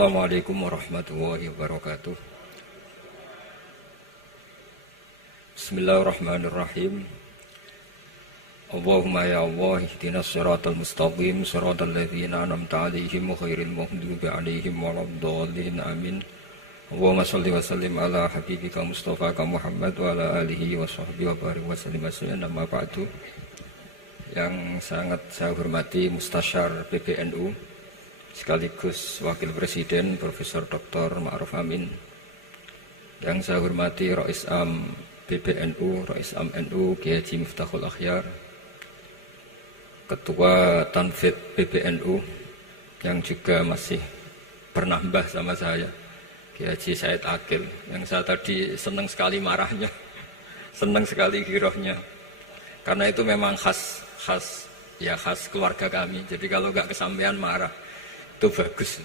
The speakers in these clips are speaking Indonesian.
Assalamualaikum warahmatullahi wabarakatuh. Bismillahirrahmanirrahim. Allahumma ya Allah ihdinas siratal mustaqim siratal ladzina an'amta 'alaihim ghairil maghdubi 'alaihim waladdallin amin. Allahumma shalli wa sallim ala habibika Mustafa Muhammad wa ala alihi wa sahbihi wa barik wa sallim amma ba'du. Yang sangat saya hormati Mustasyar PBNU sekaligus Wakil Presiden Profesor Dr. Ma'ruf Amin, yang saya hormati Rais Am PBNU, Rais Am NU Kiai Haji Miftahul Akhyar, Ketua Tanfid PBNU yang juga masih bernambah sama saya, Kiai Haji Said Akil, yang saya tadi senang sekali marahnya, senang sekali girohnya, karena itu memang khas keluarga kami. Jadi kalau nggak kesampean marah itu bagus.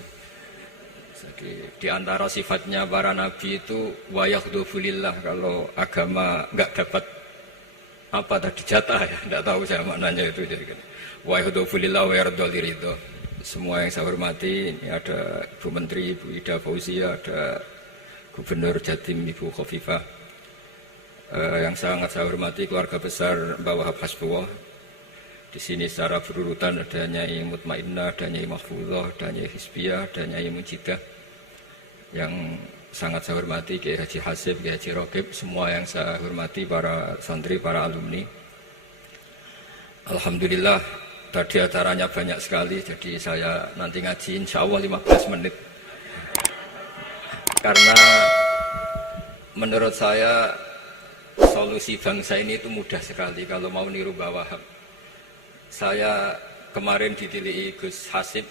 Jadi di antara sifatnya para nabi itu wayakhdufulillah, kalau agama nggak dapat apa tadi jatah ya, nggak tahu saya maknanya itu. Jadi wayakhdufulillah wayardoliridho. Semua yang saya hormati, ini ada Ibu Menteri Ibu Ida Fauzia, ada Gubernur Jatim Ibu Khofifah, yang sangat saya hormati keluarga besar Mbak Wahab Hasbullah. Di sini secara berurutan ada Nyai Mutmainnah, ada Nyai Mahfuzah, ada Nyai Hizbiyah, ada Nyai Mujidah. Yang sangat saya hormati Kiai Haji Hasib, Kiai Haji Rokib, semua yang saya hormati para santri, para alumni. Alhamdulillah tadi acaranya banyak sekali, jadi saya nanti ngaji insya Allah 15 menit. Karena menurut saya solusi bangsa ini itu mudah sekali kalau mau niru Mbah Wahab. Saya kemarin ditilihi Gus Hasib,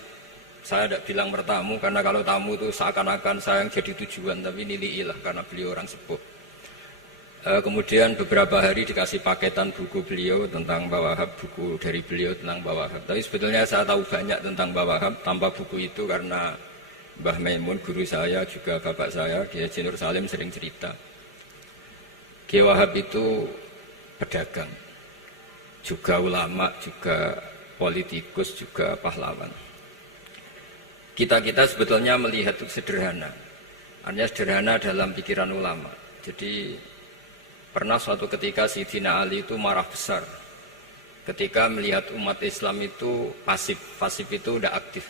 saya tidak bilang bertamu, karena kalau tamu itu seakan-akan saya yang jadi tujuan, tapi nilihilah karena beliau orang sepuh. Kemudian beberapa hari dikasih paketan buku beliau tentang Mbah Wahab, buku dari beliau tentang Mbah Wahab. Tapi sebetulnya saya tahu banyak tentang Mbah Wahab tanpa buku itu, karena Mbah Maimun, guru saya, juga bapak saya, Kiai Haji Nur Salim sering cerita. Kiai Wahab itu pedagang, juga ulama, juga politikus, juga pahlawan. Kita sebetulnya melihat itu sederhana, hanya sederhana dalam pikiran ulama. Jadi pernah suatu ketika Sayyidina Ali itu marah besar ketika melihat umat Islam itu pasif itu tidak aktif,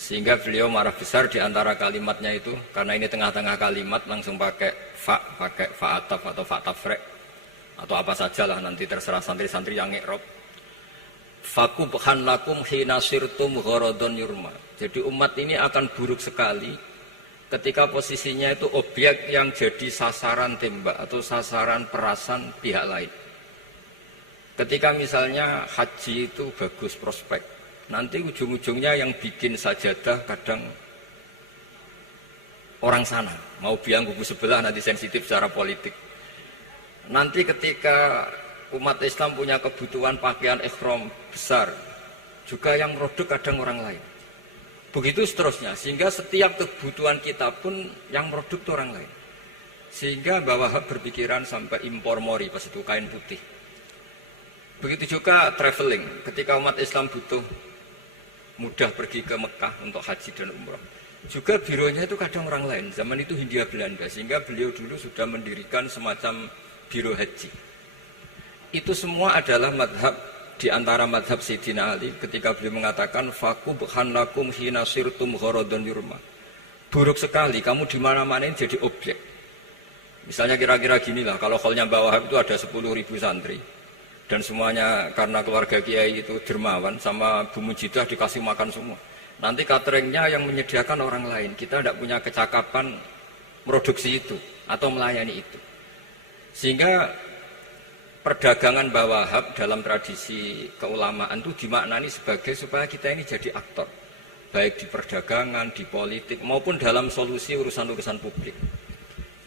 sehingga beliau marah besar. Di antara kalimatnya itu, karena ini tengah-tengah kalimat, langsung pakai fa'ataf atau fa'tafrek atau apa sajalah, nanti terserah santri-santri yang ngi'rob. Fakubhan lakum hina sirtum gharadun yurma. Jadi umat ini akan buruk sekali ketika posisinya itu objek yang jadi sasaran tembak atau sasaran perasan pihak lain. Ketika misalnya haji itu bagus prospek, nanti ujung-ujungnya yang bikin sajadah kadang orang sana, mau biang kubu sebelah, nanti sensitif secara politik. Nanti ketika umat Islam punya kebutuhan pakaian ihram besar, juga yang produk kadang orang lain. Begitu seterusnya, sehingga setiap kebutuhan kita pun yang produk itu orang lain. Sehingga Mbah Wahab berpikiran sampai impor mori, pas itu kain putih. Begitu juga traveling, ketika umat Islam butuh mudah pergi ke Mekah untuk haji dan umrah, juga bironya itu kadang orang lain. Zaman itu Hindia Belanda, sehingga beliau dulu sudah mendirikan semacam biro haji. Itu semua adalah madhab, di antara madhab Sayyidina Ali ketika beliau mengatakan fakubhan lakum hina sirtum gharadun yurma. Buruk sekali kamu di mana-mana ini jadi objek. Misalnya kira-kira ginilah, kalau hallnya Mbah Wahab itu ada 10.000 santri, dan semuanya karena keluarga kiai itu dermawan, sama Bu Mujidah dikasih makan semua. Nanti cateringnya yang menyediakan orang lain, kita tidak punya kecakapan produksi itu atau melayani itu. Sehingga perdagangan Mbah Wahab dalam tradisi keulamaan itu dimaknani sebagai supaya kita ini jadi aktor, baik di perdagangan, di politik, maupun dalam solusi urusan-urusan publik.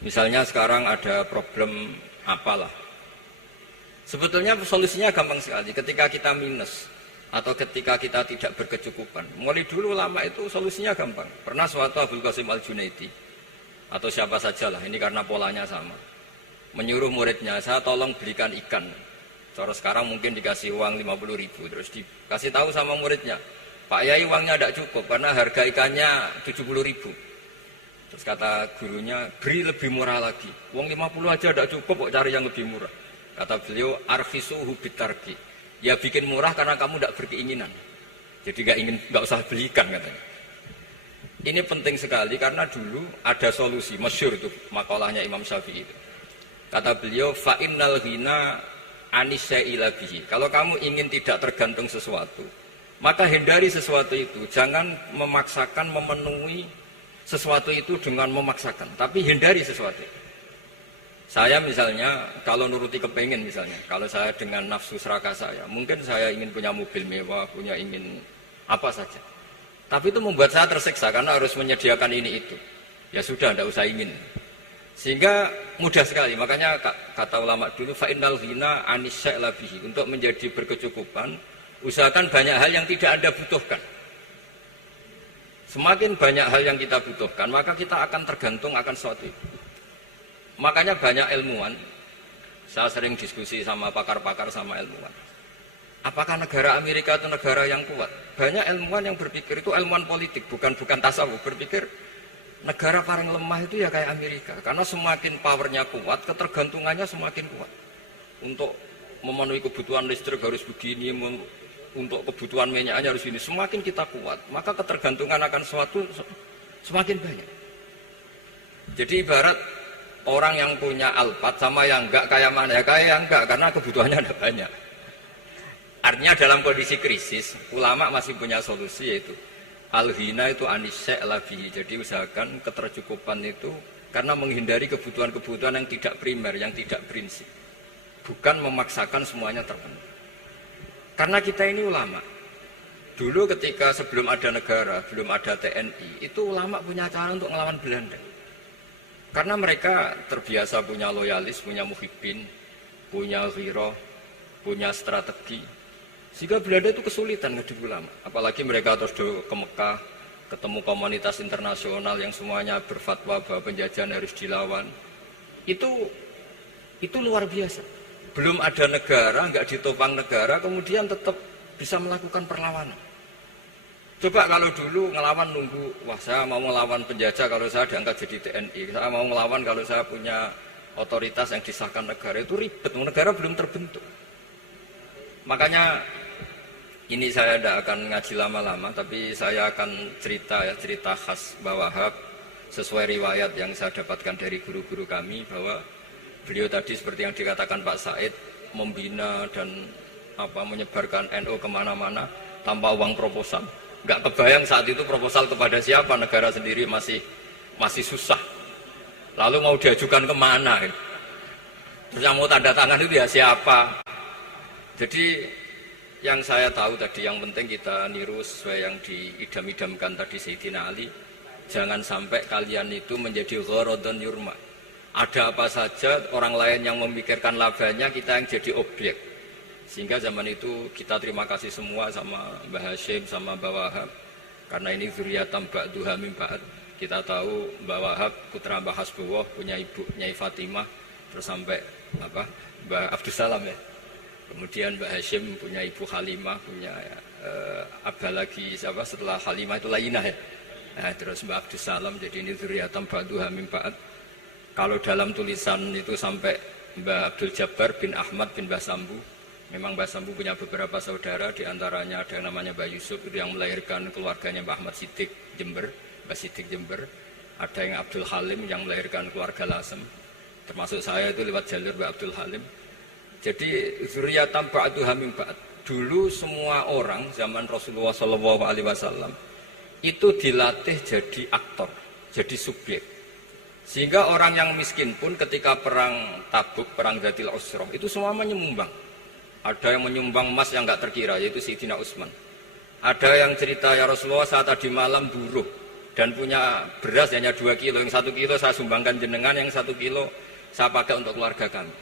Misalnya sekarang ada problem apalah, sebetulnya solusinya gampang sekali. Ketika kita minus atau ketika kita tidak berkecukupan, mulai dulu ulama itu solusinya gampang. Pernah suatu Abdul Qasim Al-Junaidi atau siapa sajalah, ini karena polanya sama, menyuruh muridnya, saya tolong belikan ikan. Cara sekarang mungkin dikasih uang 50.000, terus dikasih tahu sama muridnya, Pak Yai uangnya tidak cukup karena harga ikannya 70.000. Terus kata gurunya, beri lebih murah lagi. Uang 50 aja tidak cukup, kok cari yang lebih murah. Kata beliau, arfisuhu bitarki. Ya bikin murah karena kamu tidak berkeinginan. Jadi nggak usah belikan katanya. Ini penting sekali karena dulu ada solusi, masyhur itu makalahnya Imam Syafi'i itu. Kata beliau, fa innal ghina anisya'ila bihi. Kalau kamu ingin tidak tergantung sesuatu, maka hindari sesuatu itu. Jangan memaksakan memenuhi sesuatu itu dengan memaksakan, tapi hindari sesuatu. Saya misalnya, kalau nuruti kepengin misalnya, kalau saya dengan nafsu serakah saya, mungkin saya ingin punya mobil mewah, ingin apa saja. Tapi itu membuat saya tersiksa karena harus menyediakan ini itu. Ya sudah, tidak usah ingin. Sehingga mudah sekali. Makanya kata ulama dulu, fa'innal ghina anisya'la bihi. Untuk menjadi berkecukupan, usahakan banyak hal yang tidak Anda butuhkan. Semakin banyak hal yang kita butuhkan, maka kita akan tergantung akan sesuatu itu. Makanya banyak ilmuwan, saya sering diskusi sama pakar-pakar sama ilmuwan. Apakah negara Amerika itu negara yang kuat? Banyak ilmuwan yang berpikir itu ilmuwan politik, bukan tasawuf, berpikir negara paling lemah itu ya kayak Amerika. Karena semakin powernya kuat, ketergantungannya semakin kuat. Untuk memenuhi kebutuhan listrik harus begini, untuk kebutuhan minyaknya harus ini. Semakin kita kuat, maka ketergantungan akan sesuatu semakin banyak. Jadi ibarat orang yang punya Alphard sama yang enggak kayak mana? Ya kayak yang enggak, karena kebutuhannya ada banyak. Artinya dalam kondisi krisis, ulama masih punya solusi, yaitu al-ghina itu anisya'la bihi. Jadi usahakan ketercukupan itu karena menghindari kebutuhan-kebutuhan yang tidak primer, yang tidak prinsip. Bukan memaksakan semuanya terpenuhi. Karena kita ini ulama. Dulu ketika sebelum ada negara, belum ada TNI, itu ulama punya cara untuk melawan Belanda. Karena mereka terbiasa punya loyalis, punya muhibbin, punya ghirah, punya strategi. Sehingga Belanda itu kesulitan ngedip ulama. Apalagi mereka terus ke Mekah, ketemu komunitas internasional yang semuanya berfatwa bahwa penjajahan harus dilawan. Itu luar biasa. Belum ada negara, nggak ditopang negara, kemudian tetap bisa melakukan perlawanan. Coba kalau dulu ngelawan nunggu, wah saya mau melawan penjajah kalau saya diangkat jadi TNI, saya mau melawan kalau saya punya otoritas yang disahkan negara, itu ribet, negara belum terbentuk. Makanya ini saya tidak akan ngaji lama-lama, tapi saya akan cerita khas Mbah Wahab sesuai riwayat yang saya dapatkan dari guru-guru kami, bahwa beliau tadi seperti yang dikatakan Pak Said, membina dan menyebarkan NU kemana-mana tanpa uang proposal. Nggak kebayang saat itu proposal kepada siapa, negara sendiri masih susah. Lalu mau diajukan kemana? Terus yang mau tanda tangan itu ya siapa? Jadi yang saya tahu tadi, yang penting kita niru sesuai yang diidam-idamkan tadi Sayyidina Ali. Jangan sampai kalian itu menjadi gharadun yurma. Ada apa saja orang lain yang memikirkan labanya, kita yang jadi objek. Sehingga zaman itu kita terima kasih semua sama Mbah Hashim, sama Mbah Wahab. Karena ini zuriyatam ba'duha min ba'd. Kita tahu Mbah Wahab putra Mbah Hasbullah, punya ibu Nyai Fatimah, terus sampai Mbah Abdus Salam ya. Kemudian Mbak Hashim punya ibu Halimah, punya abah lagi siapa setelah Halimah itu Lainah ya. Nah, terus Mbak Abdus Salam, jadi ini zuriyatam ba'duha min ba'd. Kalau dalam tulisan itu sampai Mbak Abdul Jabbar bin Ahmad bin Mbah Sambu. Memang Mbah Sambu punya beberapa saudara, diantaranya ada yang namanya Mbah Yusuf, itu yang melahirkan keluarganya Mbah Ahmad Siddiq Jember, Mbah Siddiq Jember. Ada yang Abdul Halim yang melahirkan keluarga Lasem. Termasuk saya itu lewat jalur Mbah Abdul Halim. Jadi zuriyatam ba'duha min ba'd. Dulu semua orang zaman Rasulullah SAW itu dilatih jadi aktor, jadi subjek. Sehingga orang yang miskin pun ketika perang Tabuk, perang Dzatil Usrah, itu semua menyumbang. Ada yang menyumbang emas yang nggak terkira, yaitu Sayyidina Utsman. Ada yang cerita, ya Rasulullah saat tadi malam buruh dan punya beras hanya 2 kilo, yang 1 kilo saya sumbangkan jenengan, yang 1 kilo saya pakai untuk keluarga kami.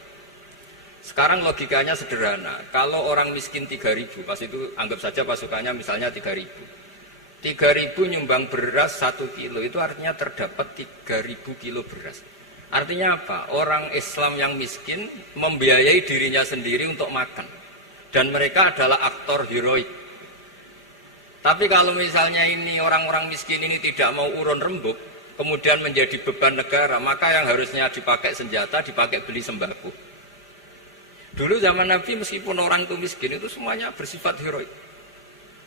Sekarang logikanya sederhana, kalau orang miskin 3.000, pas itu anggap saja pasukannya misalnya 3.000. 3.000 nyumbang beras 1 kilo, itu artinya terdapat 3.000 kilo beras. Artinya apa? Orang Islam yang miskin membiayai dirinya sendiri untuk makan. Dan mereka adalah aktor heroik. Tapi kalau misalnya ini orang-orang miskin ini tidak mau urun rembuk, kemudian menjadi beban negara, maka yang harusnya dipakai senjata, dipakai beli sembako. Dulu zaman Nabi meskipun orang itu miskin, itu semuanya bersifat heroik.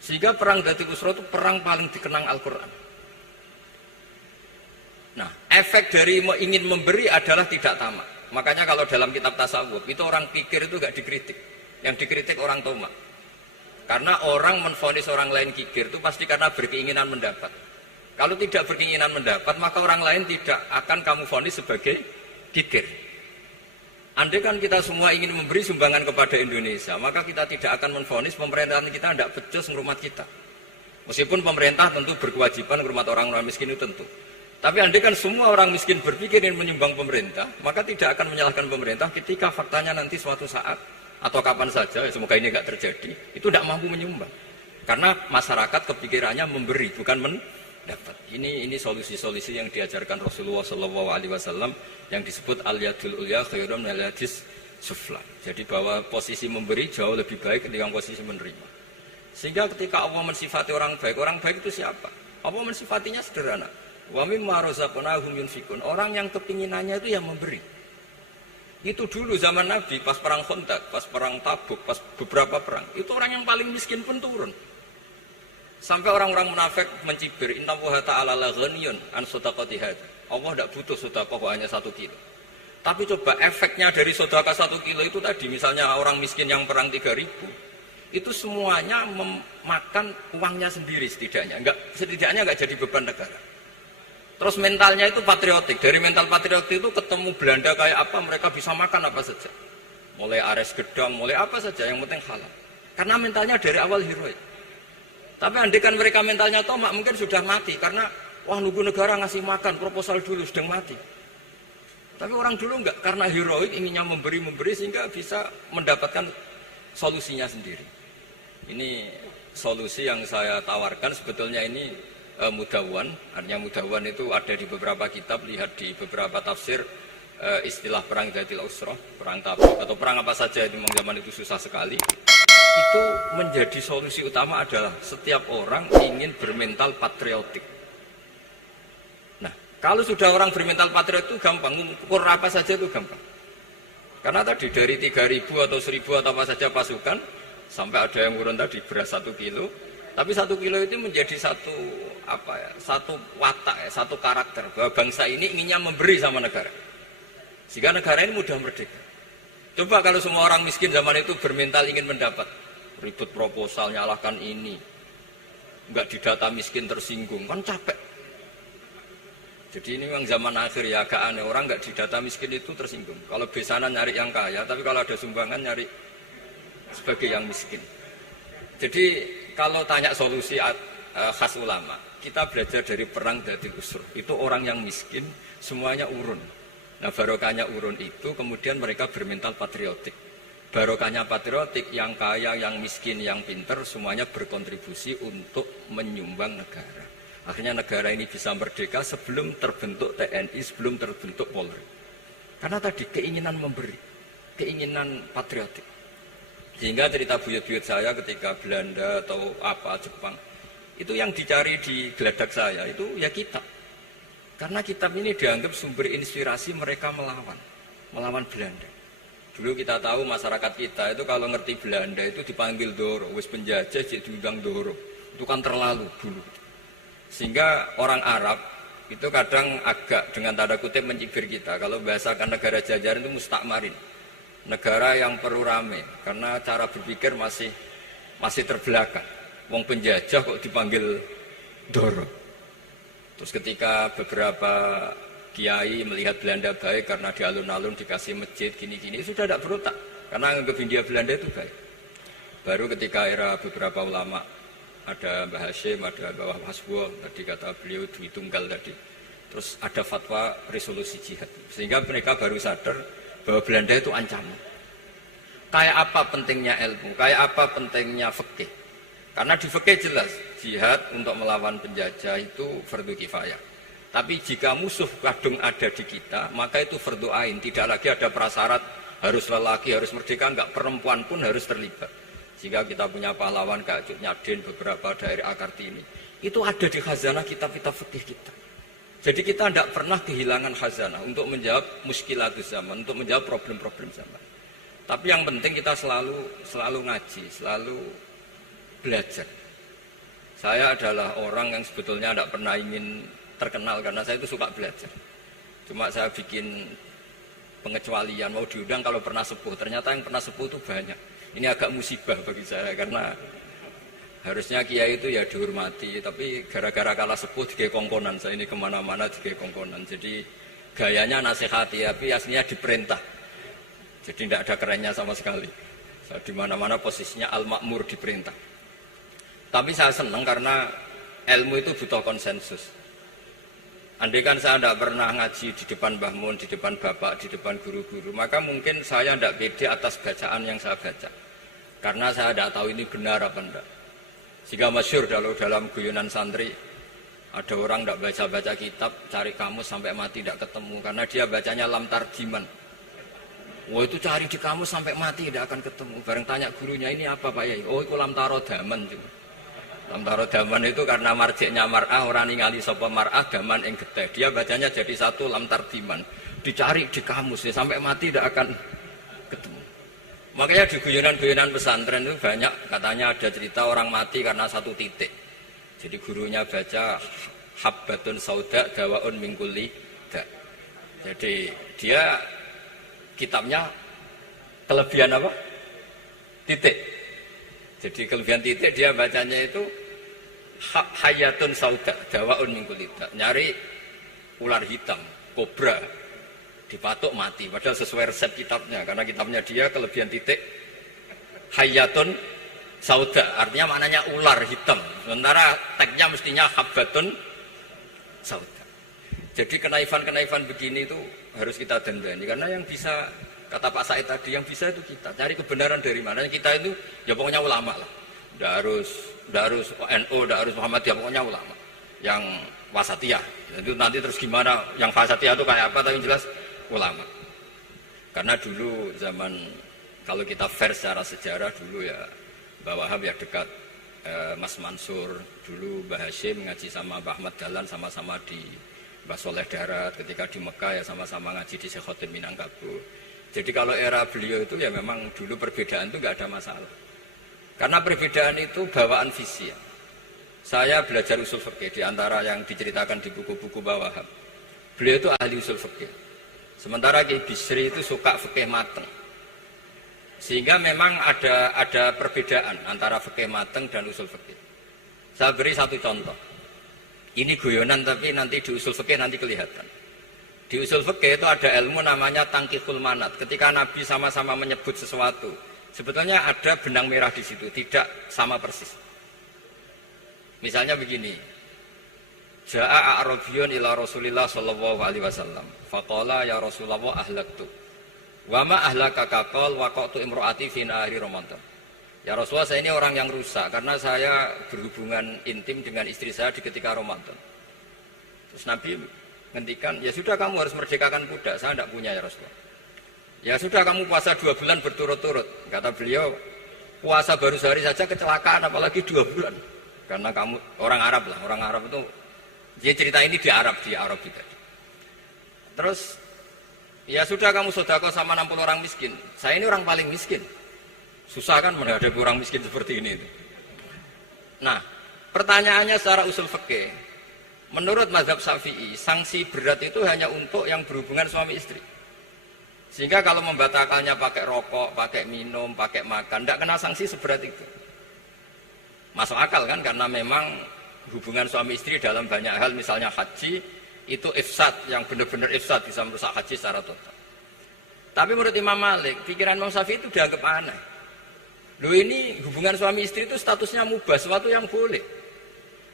Sehingga perang Dzatul Usra itu perang paling dikenang Al-Quran. Nah, efek dari ingin memberi adalah tidak tamak. Makanya kalau dalam kitab tasawuf, itu orang pikir itu gak dikritik. Yang dikritik orang tomak. Karena orang menvonis orang lain kikir itu pasti karena berkeinginan mendapat. Kalau tidak berkeinginan mendapat, maka orang lain tidak akan kamu vonis sebagai kikir. Andai kan kita semua ingin memberi sumbangan kepada Indonesia, maka kita tidak akan menvonis pemerintahan kita tidak becus ngurmat kita. Meskipun pemerintah tentu berkewajiban ngurmat orang-orang miskin itu tentu. Tapi andai kan semua orang miskin berpikir ingin menyumbang pemerintah, maka tidak akan menyalahkan pemerintah ketika faktanya nanti suatu saat atau kapan saja, semoga ini tidak terjadi, itu tidak mampu menyumbang. Karena masyarakat kepikirannya memberi, bukan mendapat. Ini solusi-solusi yang diajarkan Rasulullah SAW yang disebut al-yadul ulya khairum minal yadis sufla. Jadi bahwa posisi memberi jauh lebih baik ketimbang posisi menerima. Sehingga ketika Allah mensifati orang baik itu siapa? Allah mensifatinya sederhana. Wa mimma razaqnahum yunfikun. Orang yang kepinginannya itu yang memberi. Itu dulu zaman Nabi, pas perang Khandaq, pas perang Tabuk, pas beberapa perang, itu orang yang paling miskin pun turun. Sampai orang-orang munafik mencibir, inna Allaha ta'ala la ghaniyun an shadaqati hadza. Allah tidak butuh sedekah hanya 1 kilo. Tapi coba efeknya dari sedekah 1 kilo itu tadi, misalnya orang miskin yang perang 3.000, itu semuanya memakan uangnya sendiri setidaknya nggak jadi beban negara. Terus mentalnya itu patriotik. Dari mental patriotik itu ketemu Belanda kayak apa, mereka bisa makan apa saja. Mulai ares gedang, mulai apa saja, yang penting halal. Karena mentalnya dari awal heroik. Tapi andikan mereka mentalnya tomak, mungkin sudah mati. Karena, wah nunggu negara ngasih makan, proposal dulu, sedang mati. Tapi orang dulu enggak, karena heroik inginnya memberi sehingga bisa mendapatkan solusinya sendiri. Ini solusi yang saya tawarkan sebetulnya ini mudawwan, artinya mudawwan itu ada di beberapa kitab, lihat di beberapa tafsir istilah perang Dzatul Usra, perang Tabuk atau perang apa saja itu zaman itu susah sekali. Itu menjadi solusi utama adalah setiap orang ingin bermental patriotik. Nah, kalau sudah orang bermental patriotik itu gampang, mengukur apa saja itu gampang. Karena tadi dari 3.000 atau 1.000 atau apa saja pasukan, sampai ada yang urun tadi beras 1 kilo. Tapi 1 kilo itu menjadi satu watak, satu karakter bahwa bangsa ini inginnya memberi sama negara. Sehingga negara ini mudah merdeka. Coba kalau semua orang miskin zaman itu bermental ingin mendapat, ribut proposal, nyalahkan ini, enggak didata miskin tersinggung, kan capek. Jadi ini memang zaman akhir ya, agak aneh, orang enggak didata miskin itu tersinggung. Kalau besanan nyari yang kaya, tapi kalau ada sumbangan nyari sebagai yang miskin. Jadi kalau tanya solusi khas ulama, kita belajar dari perang Dzatul Usra. Itu orang yang miskin, semuanya urun. Nah barokahnya urun itu kemudian mereka bermental patriotik. Barokahnya patriotik, yang kaya, yang miskin, yang pinter, semuanya berkontribusi untuk menyumbang negara. Akhirnya negara ini bisa merdeka sebelum terbentuk TNI, sebelum terbentuk Polri. Karena tadi keinginan memberi, keinginan patriotik. Sehingga cerita buyut-buyut saya ketika Belanda atau apa Jepang, itu yang dicari di geladak saya itu ya kitab. Karena kitab ini dianggap sumber inspirasi mereka melawan Belanda. Dulu kita tahu masyarakat kita itu kalau ngerti Belanda itu dipanggil Doro, wis penjajah jadi diundang Doro. Itu kan terlalu dulu. Sehingga orang Arab itu kadang agak dengan tanda kutip mencibir kita. Kalau bahasakan negara jajahan itu mustakmarin. Negara yang perlu rame, karena cara berpikir masih terbelakang. Wong penjajah kok dipanggil Doro. Terus ketika beberapa kiai melihat Belanda baik karena di alun-alun dikasih masjid gini-gini, sudah tidak berotak. Karena anggap Hindia Belanda itu baik. Baru ketika era beberapa ulama, ada Mbah Hashim, ada Mbah Hasbuh, tadi kata beliau Dwi Tunggal tadi. Terus ada fatwa resolusi jihad. Sehingga mereka baru sadar bahwa Belanda itu ancaman. Kayak apa pentingnya ilmu, kayak apa pentingnya fikih. Karena di fikih jelas, jihad untuk melawan penjajah itu fardu kifayah. Tapi jika musuh kadung ada di kita, maka itu fardu ain. Tidak lagi ada prasyarat harus lelaki, harus merdeka, enggak, perempuan pun harus terlibat. Sehingga kita punya pahlawan kayak Cuk Nyadin, beberapa daerah Kartini. Itu ada di khazanah kitab-kitab fikih kita. Jadi kita tidak pernah kehilangan khazanah untuk menjawab muskilatus zaman, untuk menjawab problem-problem zaman. Tapi yang penting kita selalu ngaji, selalu belajar. Saya adalah orang yang sebetulnya tidak pernah ingin terkenal karena saya itu suka belajar. Cuma saya bikin pengecualian, mau diundang kalau pernah sepuh. Ternyata yang pernah sepuh itu banyak. Ini agak musibah bagi saya karena harusnya kiai itu ya dihormati, tapi gara-gara kalah sepuh digawe kongkonan. Saya ini kemana-mana digawe kongkonan. Jadi gayanya nasihati, tapi aslinya diperintah. Jadi tidak ada kerennya sama sekali. Saya di mana-mana posisinya al-makmur, diperintah. Tapi saya senang karena ilmu itu butuh konsensus. Andai kan saya tidak pernah ngaji di depan Mbah Mun, di depan bapak, di depan guru-guru, maka mungkin saya tidak pede atas bacaan yang saya baca. Karena saya tidak tahu ini benar apa tidak. Sehingga masyhur dalam guyonan santri, ada orang tidak baca-baca kitab, cari kamus sampai mati tidak ketemu. Karena dia bacanya lam tarjiman. Wah itu cari di kamus sampai mati tidak akan ketemu. Bareng tanya gurunya, ini apa Pak Yai? Oh itu lam tarodaman. Lam tarodaman itu karena marjiknya mar'ah, orang ningali sapa mar'ah, daman ing getih. Dia bacanya jadi satu lam tarjiman. Dicari di kamus, ya, sampai mati tidak akan ketemu. Makanya di guyonan-guyonan pesantren itu banyak katanya ada cerita orang mati karena satu titik. Jadi gurunya baca habbatun sauda dawaun min kulli da. Jadi dia kitabnya kelebihan apa? Titik. Jadi kelebihan titik dia bacanya itu hayatun sauda dawaun min kulli da. Nyari ular hitam, kobra. Dipatuk mati, padahal sesuai resep kitabnya, karena kitabnya dia kelebihan titik hayatun sauda, artinya maknanya ular hitam, sementara tagnya mestinya habbatun sauda. Jadi kenaifan-kenaifan begini itu harus kita dandani, karena yang bisa, kata Pak Said tadi, yang bisa itu kita cari kebenaran dari mana. Kita itu ya pokoknya ulama lah, tidak harus NU, tidak harus Muhammadiyah, pokoknya ulama yang wasatiyah. Itu nanti terus gimana yang wasatiyah itu kayak apa, tapi jelas ulama. Karena dulu zaman, kalau kita fair secara sejarah dulu ya Mbah Wahab ya dekat Mas Mansur, dulu Mbah Hashim ngaji sama Mbah Ahmad Dahlan sama-sama di Mbah Soleh Darat, ketika di Mekah ya sama-sama ngaji di Syekh Khotim Minangkabau. Jadi kalau era beliau itu ya memang dulu perbedaan itu nggak ada masalah. Karena perbedaan itu bawaan visi ya. Saya belajar usul fikih di antara yang diceritakan di buku-buku Mbah Wahab. Beliau itu ahli usul fikih. Sementara Ki Bisri itu suka fikih mateng. Sehingga memang ada perbedaan antara fikih mateng dan usul fikih. Saya beri satu contoh. Ini guyonan tapi nanti di usul fikih nanti kelihatan. Di usul fikih itu ada ilmu namanya tangkihul manat. Ketika Nabi sama-sama menyebut sesuatu, sebetulnya ada benang merah di situ, tidak sama persis. Misalnya begini. Ja'a a'rabiyun ila Rasulillah sallallahu alaihi wasallam. Faqala ya Rasulullah ahlaktu. Wa ma ahlaka qaqal waqatu imraati fi nahari Ramadan. Ya Rasulullah, saya ini orang yang rusak karena saya berhubungan intim dengan istri saya di ketika Ramadan. Terus Nabi ngendikan, ya sudah kamu harus merdekakan budak. Saya tidak punya ya Rasulullah. Ya sudah kamu puasa 2 bulan berturut-turut. Kata beliau, puasa baru sehari saja kecelakaan apalagi 2 bulan. Karena kamu orang Arab lah, orang Arab itu dia cerita ini di Arab kita. Terus, ya sudah kamu sedekah sama 60 orang miskin. Saya ini orang paling miskin. Susah kan menghadapi orang miskin seperti ini. Nah, pertanyaannya secara usul fikih. Menurut mazhab Syafi'i, sanksi berat itu hanya untuk yang berhubungan suami istri. Sehingga kalau membatalkannya pakai rokok, pakai minum, pakai makan, tidak kena sanksi seberat itu. Masuk akal kan, karena memang hubungan suami istri dalam banyak hal, misalnya haji, itu ifsad, yang benar-benar ifsad, bisa merusak haji secara total. Tapi menurut Imam Malik, pikiran Imam Syafi'i itu dianggap aneh. Loh ini hubungan suami istri itu statusnya mubah, sesuatu yang boleh.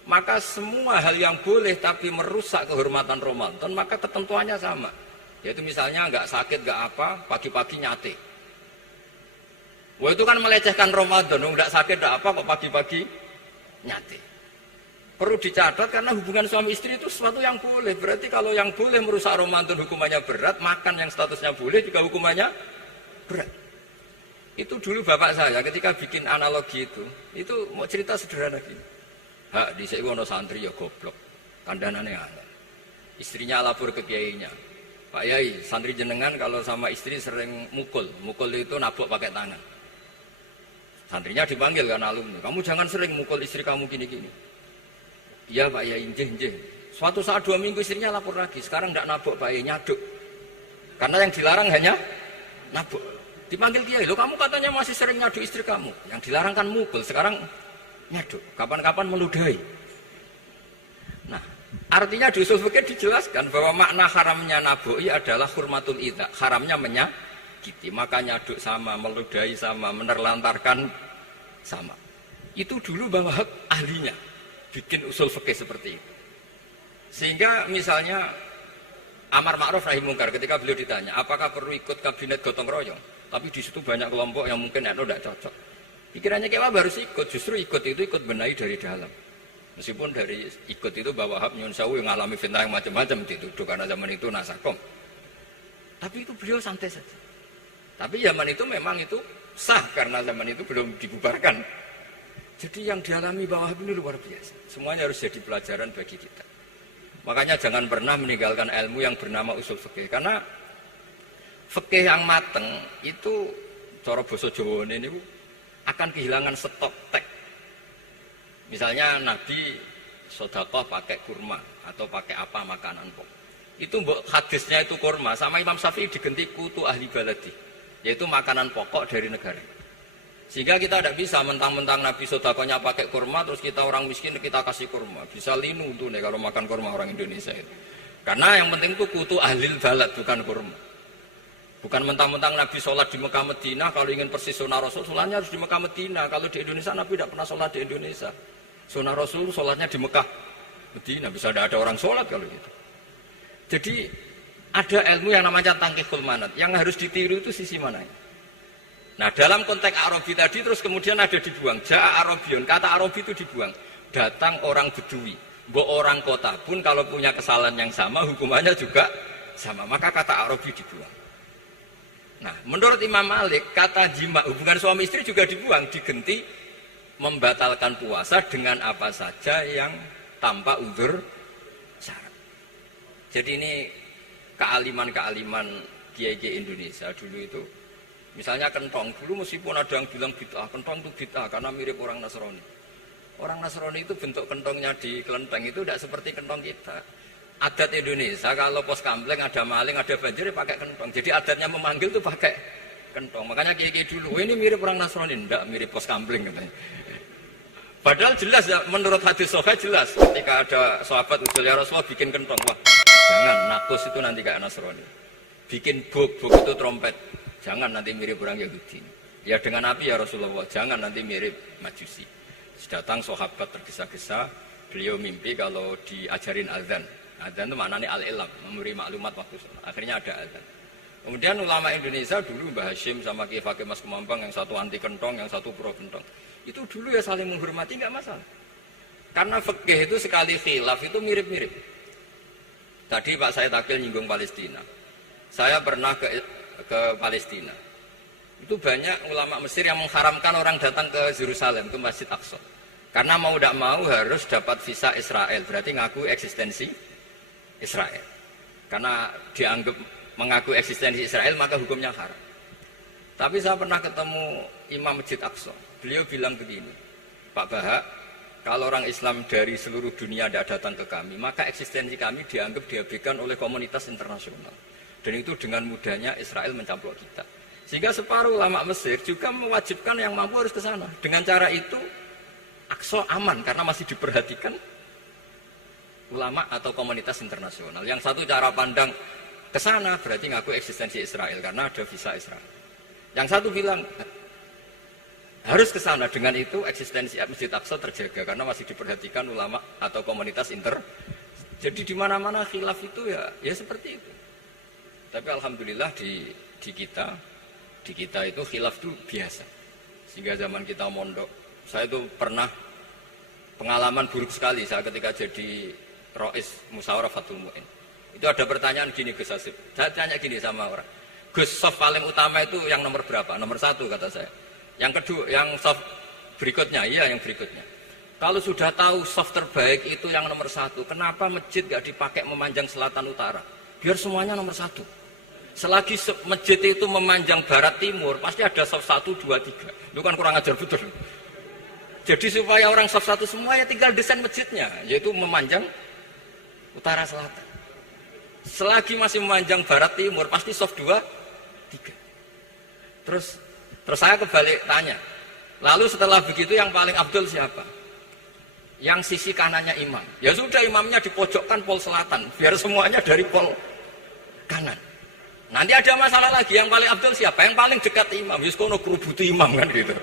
Maka semua hal yang boleh tapi merusak kehormatan Ramadan, maka ketentuannya sama. Yaitu misalnya nggak sakit, nggak apa, pagi-pagi nyate. Wah itu kan melecehkan Ramadan, nggak sakit, nggak apa, kok pagi-pagi nyate. Perlu dicatat karena hubungan suami istri itu sesuatu yang boleh. Berarti kalau yang boleh merusak Ramadan hukumannya berat, makan yang statusnya boleh juga hukumannya berat. Itu dulu bapak saya ketika bikin analogi itu mau cerita sederhana gini. Hak di ono santri ya goblok, kandanane angel. Istrinya lapor ke kiainya. Pak Yai, santri jenengan kalau sama istri sering mukul itu nabok pakai tangan. Santrinya dipanggil kan alumni, kamu jangan sering mukul istri kamu gini-gini. Iya Pak Yai, njeh. Suatu saat 2 minggu istrinya lapor lagi, sekarang tidak nabok Pak Yai, nyaduk. Karena yang dilarang hanya nabok. Dipanggil kiai, lo kamu katanya masih sering nyaduk istri kamu. Yang dilarang kan mukul, sekarang nyaduk. Kapan-kapan meludahi. Nah, artinya di usul fikih dijelaskan bahwa makna haramnya naboi adalah hurmatul idza, haramnya menyakiti. Maka nyaduk sama, meludahi sama, menerlantarkan sama. Itu dulu bahwa hak ahlinya bikin usul fikih seperti itu. Sehingga misalnya amar ma'ruf nahi mungkar ketika beliau ditanya, apakah perlu ikut kabinet gotong royong? Tapi di situ banyak kelompok yang mungkin tidak cocok. Pikirannya kayak apa harus ikut, justru ikut benahi dari dalam. Meskipun dari ikut itu bahwa Wahab nyun sewu yang mengalami fitnah yang macam-macam dituduh karena zaman itu nasakom. Tapi itu beliau santai saja. Tapi zaman itu memang itu sah karena zaman itu belum dibubarkan. Jadi yang dialami Wahab ini luar biasa. Semuanya harus jadi pelajaran bagi kita. Makanya jangan pernah meninggalkan ilmu yang bernama usul fikih, karena fikih yang mateng itu cara basa Jawa ini akan kehilangan stok teks. Misalnya Nabi sedekah pakai kurma atau pakai apa makanan pokok. Itu hadisnya itu kurma, sama Imam Syafi'i digenti kutu ahli baladi, yaitu makanan pokok dari negara. Sehingga kita tidak bisa mentang-mentang Nabi sedekahnya pakai kurma terus kita orang miskin kita kasih kurma. Bisa linu tuh nih kalau makan kurma orang Indonesia itu. Karena yang penting itu kutu ahli balad bukan kurma. Bukan mentang-mentang Nabi sholat di Mekah Medina, kalau ingin persis sunnah Rasul, sholatnya harus di Mekah Medina. Kalau di Indonesia, Nabi tidak pernah sholat di Indonesia. Sunnah Rasul, sholatnya di Mekah Medina. Bisa ada orang sholat kalau gitu. Jadi, ada ilmu yang namanya tangkihul manat. Yang harus ditiru itu sisi mana? Nah, dalam konteks Arabi tadi, terus kemudian ada dibuang. Ja'a Arabion, kata Arabi itu dibuang. Datang orang Bedui. Orang kota pun kalau punya kesalahan yang sama, hukumannya juga sama. Maka kata Arabi dibuang. Nah, menurut Imam Malik, kata jima hubungan suami istri juga dibuang, digenti membatalkan puasa dengan apa saja yang tanpa uzur syarat. Jadi ini kealiman-kealiman kiai-kiai Indonesia dulu itu, misalnya kentong, dulu meskipun ada yang bilang bid'ah, kentong itu bid'ah karena mirip orang Nasrani. Orang Nasrani itu bentuk kentongnya di kelenteng itu tidak seperti kentong kita. Adat Indonesia kalau pos kampleng ada maling ada banjir pakai kentong. Jadi adatnya memanggil tuh pakai kentong. Makanya kiai-kiai dulu, ini mirip orang Nasrani, enggak mirip pos kampleng katanya. Padahal jelas ya, menurut hadis sahih jelas ketika ada sahabat usul ya Rasulullah bikin kentong, wah jangan nakus itu nanti kayak Nasrani. Bikin bok itu trompet, jangan nanti mirip orang Yahudi. Ya dengan api ya Rasulullah, jangan nanti mirip Majusi. Datang sahabat tergesa-gesa, beliau mimpi kalau diajarin azan. Azan itu maknanya al-ilam, memberi maklumat waktu sholat. Akhirnya ada azan. Kemudian ulama Indonesia dulu Mbah Hashim sama Kiai Fakih Mas Kemampang, yang satu anti kentong, yang satu pro kentong. Itu dulu ya saling menghormati, nggak masalah. Karena fikih itu sekali khilaf itu mirip-mirip. Tadi Pak saya takil nyinggung Palestina. Saya pernah ke Palestina. Itu banyak ulama Mesir yang mengharamkan orang datang ke Yerusalem, ke Masjid Aqsa. Karena mau tidak mau harus dapat visa Israel, berarti ngaku eksistensi Israel. Karena dianggap mengaku eksistensi Israel maka hukumnya haram. Tapi saya pernah ketemu Imam Masjid Aqsa. Beliau bilang begini, Pak Bahak, kalau orang Islam dari seluruh dunia tidak datang ke kami, maka eksistensi kami dianggap diabaikan oleh komunitas internasional. Dan itu dengan mudahnya Israel mencaplok kita. Sehingga separuh ulama Mesir juga mewajibkan yang mampu harus ke sana. Dengan cara itu Aqsa aman karena masih diperhatikan ulama atau komunitas internasional. Yang satu cara pandang ke sana berarti ngaku eksistensi Israel karena ada visa Israel. Yang satu bilang harus ke sana, dengan itu eksistensi Masjid Aqsa terjaga karena masih diperhatikan ulama atau komunitas Jadi di mana-mana khilaf itu ya seperti itu. Tapi alhamdulillah di kita itu khilaf itu biasa. Sehingga zaman kita mondok, saya itu pernah pengalaman buruk sekali saya ketika jadi Rois Musyawarah Fatul Mu'in. Itu ada pertanyaan gini Gus Hasib. Saya tanya gini sama orang. Gus, soft paling utama itu yang nomor berapa? Nomor 1 kata saya. Yang kedua, yang soft berikutnya, iya yang berikutnya. Kalau sudah tahu soft terbaik itu yang nomor 1, kenapa masjid gak dipakai memanjang selatan utara? Biar semuanya nomor 1. Selagi masjid itu memanjang barat timur, pasti ada soft 1, 2, 3. Itu kan kurang ajar betul. Jadi supaya orang soft 1 semua ya tinggal desain masjidnya, yaitu memanjang utara selatan. Selagi masih memanjang barat timur, pasti soft 2, 3. Terus saya kebalik tanya, lalu setelah begitu yang paling abdul siapa? Yang sisi kanannya imam. Ya sudah, imamnya dipojokkan pol selatan, biar semuanya dari pol kanan. Nanti ada masalah lagi, yang paling abdul siapa? Yang paling dekat imam. Yuskono kerubuti imam kan gitu.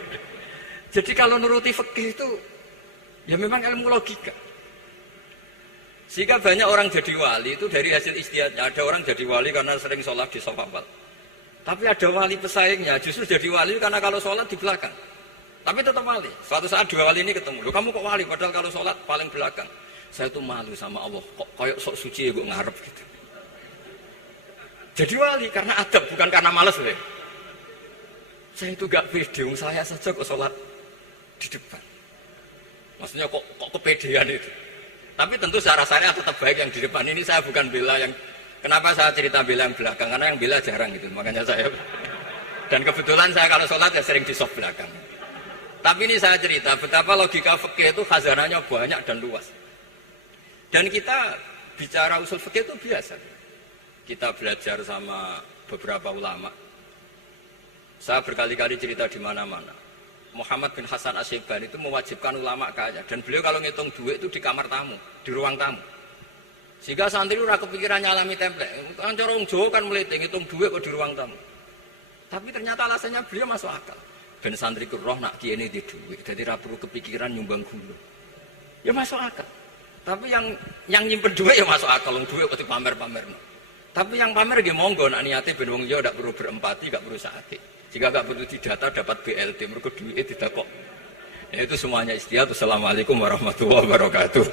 Jadi kalau nuruti fikih itu ya memang ilmu logika. Sehingga banyak orang jadi wali itu dari hasil ijtihadnya. Ada orang jadi wali karena sering sholat di shaf awal. Tapi ada wali pesaingnya justru jadi wali karena kalau sholat di belakang. Tapi tetap wali. Suatu saat dua wali ini ketemu. Loh, kamu kok wali? Padahal kalau sholat paling belakang. Saya tuh malu sama Allah. Kok kayak sok suci ya gue ngarep gitu. Jadi wali karena adab, bukan karena malas deh. Saya itu gak pede, saya saja kok sholat di depan. Maksudnya kok kepedean itu. Tapi tentu secara syariat tetap baik yang di depan. Ini saya bukan bela yang, kenapa saya cerita bela yang belakang? Karena yang bela jarang gitu, makanya saya. Dan kebetulan saya kalau sholat ya sering di soft belakang. Tapi ini saya cerita betapa logika fikih itu khazanahnya banyak dan luas. Dan kita bicara usul fikih itu biasa. Kita belajar sama beberapa ulama. Saya berkali-kali cerita di mana-mana. Muhammad bin Hasan Asy-Syaibani itu mewajibkan ulama kaya. Dan beliau kalau ngitung duit itu di kamar tamu, di ruang tamu. Sehingga santri ora kepikiran nyalami template. Kan cara wong Jawa kan meliting ngitung duit kok di ruang tamu. Tapi ternyata alasannya beliau masuk akal. Ben santri ku roh nak kiye di duit. Jadi ra perlu kepikiran nyumbang gula. Ya masuk akal. Tapi yang nyimpen duit ya masuk akal, wong duit kok dipamer-pamerno. Tapi yang pamer nggih monggo nak niate ben wong ya ndak perlu berempati, ndak perlu sakit. Jika nggak butuh didata dapat BLT, mereka duit tidak kok. Ya, itu semuanya istihad. Assalamualaikum warahmatullahi wabarakatuh.